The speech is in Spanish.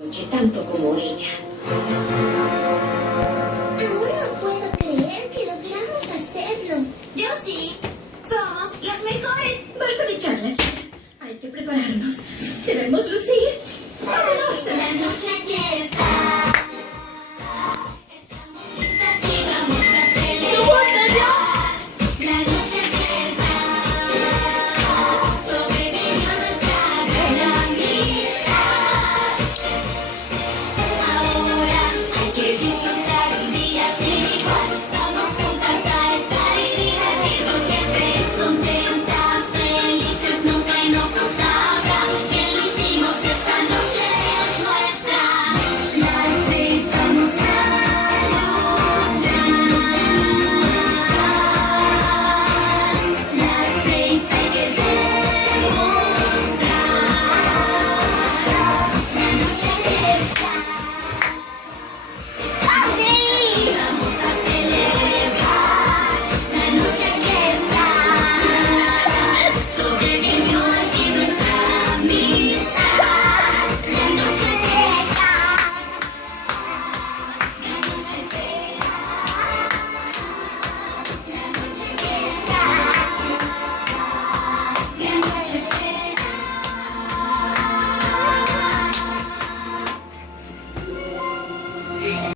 noche tanto como ella. Aún no puedo creer que logramos hacerlo. Yo sí. Somos las mejores. Basta de charla, chicas. Hay que prepararnos. Debemos lucir. ¡Vámonos! La noche aquí está. Estamos listas y vamos a celebrar. La noche empieza. Sobrevivió nuestra gran amistad. Ahora hay que disfrutar un día sin igual. Vamos juntas a estar y divertirnos siempre. Contentas, felices, nunca enojos habrá. Bien lo hicimos, esta noche es nuestra. Las seis vamos a lograr. Las seis hay que demostrar. La noche aquí está.